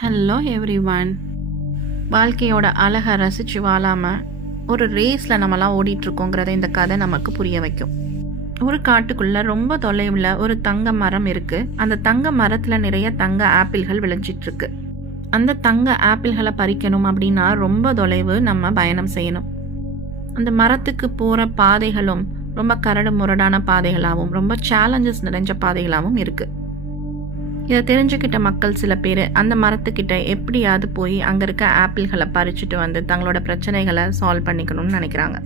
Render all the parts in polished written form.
Hello everyone. வாழ்க்கையோட அழகை ரசித்து வாழாமல் ஒரு ரேஸில் நம்மலாம் ஓடிட்டுருக்கோங்கிறத இந்த கதை நமக்கு புரிய வைக்கும். ஒரு காட்டுக்குள்ளே ரொம்ப தொலைவில் ஒரு தங்க மரம் இருக்குது. அந்த தங்க மரத்தில் நிறைய தங்க ஆப்பிள்கள் விளைஞ்சிட்ருக்கு. அந்த தங்க ஆப்பிள்களை பறிக்கணும் அப்படின்னா ரொம்ப தொலைவு நம்ம பயணம் செய்யணும். அந்த மரத்துக்கு போகிற பாதைகளும் ரொம்ப கரடு முரடான பாதைகளாகவும் ரொம்ப சேலஞ்சஸ் நிறைஞ்ச பாதைகளாகவும் இருக்குது. இதை தெரிஞ்சுக்கிட்ட மக்கள் சில பேர் அந்த மரத்துக்கிட்ட எப்படியாவது போய் அங்கே இருக்க ஆப்பிள்களை பறிச்சுட்டு வந்து தங்களோட பிரச்சனைகளை சால்வ் பண்ணிக்கணும்னு நினைக்கிறாங்க.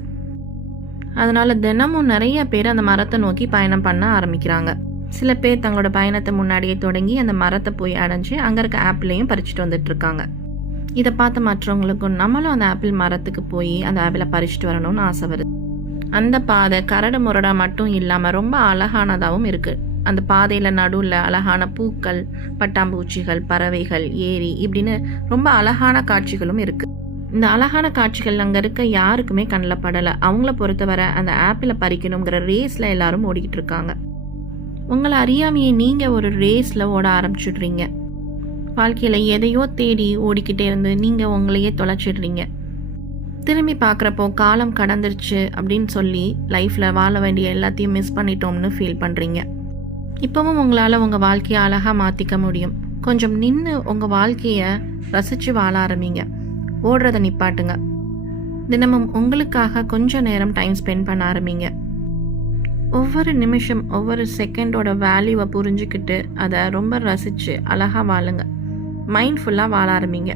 அதனால் தினமும் நிறைய பேர் அந்த மரத்தை நோக்கி பயணம் பண்ண ஆரம்பிக்கிறாங்க. சில பேர் தங்களோட பயணத்தை முன்னாடியே தொடங்கி அந்த மரத்தை போய் அடைஞ்சு அங்கே இருக்க ஆப்பிளையும் பறிச்சுட்டு வந்துட்டு இருக்காங்க. இதை பார்த்த மற்றவங்களுக்கும் நம்மளும் அந்த ஆப்பிள் மரத்துக்கு போய் அந்த ஆப்பிளை பறிச்சுட்டு வரணும்னு ஆசை வருது. அந்த பாதை கரடு முரடா மட்டும் இல்லாமல் ரொம்ப அழகானதாகவும் இருக்குது. அந்த பாதையில் நடுவில் அழகான பூக்கள், பட்டாம்பூச்சிகள், பறவைகள், ஏரி இப்படின்னு ரொம்ப அழகான காட்சிகளும் இருக்குது. இந்த அழகான காட்சிகள் அங்கே இருக்க யாருக்குமே கண்ணில் படலை. அவங்கள பொறுத்தவரை அந்த ஆப்பிளை பறிக்கணுங்கிற ரேஸில் எல்லாரும் ஓடிக்கிட்டு இருக்காங்க. உங்களை அறியாமையே நீங்கள் ஒரு ரேஸில் ஓட ஆரம்பிச்சிடுறீங்க. வாழ்க்கையில் எதையோ தேடி ஓடிக்கிட்டே இருந்து நீங்கள் உங்களையே தொலைச்சிடுறீங்க. திரும்பி பார்க்குறப்போ காலம் கடந்துருச்சு அப்படின்னு சொல்லி லைஃப்பில் வாழ வேண்டிய எல்லாத்தையும் மிஸ் பண்ணிட்டோம்னு ஃபீல் பண்ணுறீங்க. இப்போவும் உங்களால் உங்கள் வாழ்க்கையை அழகாக மாற்றிக்க முடியும். கொஞ்சம் நின்று உங்கள் வாழ்க்கையை ரசித்து வாழ ஆரம்பிங்க. ஓடுறதை நிப்பாட்டுங்க. தினமும் உங்களுக்காக கொஞ்சம் நேரம் டைம் ஸ்பெண்ட் பண்ண ஆரம்பிங்க. ஒவ்வொரு நிமிஷம் ஒவ்வொரு செகண்டோட வேல்யூவை புரிஞ்சுக்கிட்டு அதை ரொம்ப ரசித்து அழகாக வாழுங்க. மைண்ட்ஃபுல்லாக வாழ ஆரம்பிங்க.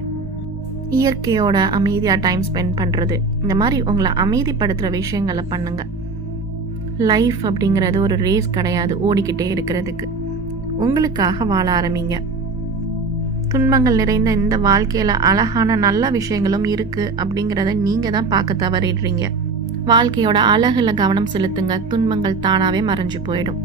இயற்கையோட அமைதியாக டைம் ஸ்பெண்ட் பண்ணுறது, இந்த மாதிரி உங்களை அமைதிப்படுத்துகிற விஷயங்களை பண்ணுங்கள். லைஃப் அப்படிங்கிறது ஒரு ரேஸ் கிடையாது, ஓடிக்கிட்டே இருக்கிறதுக்கு. உங்களுக்காக வாழ ஆரம்பிங்க. துன்பங்கள் நிறைந்த இந்த வாழ்க்கையில் அழகான நல்ல விஷயங்களும் இருக்குது அப்படிங்கிறத நீங்கள் தான் பார்க்க தவறிடுறீங்க. வாழ்க்கையோட அழகில் கவனம் செலுத்துங்க. துன்பங்கள் தானாகவே மறைஞ்சு போயிடும்.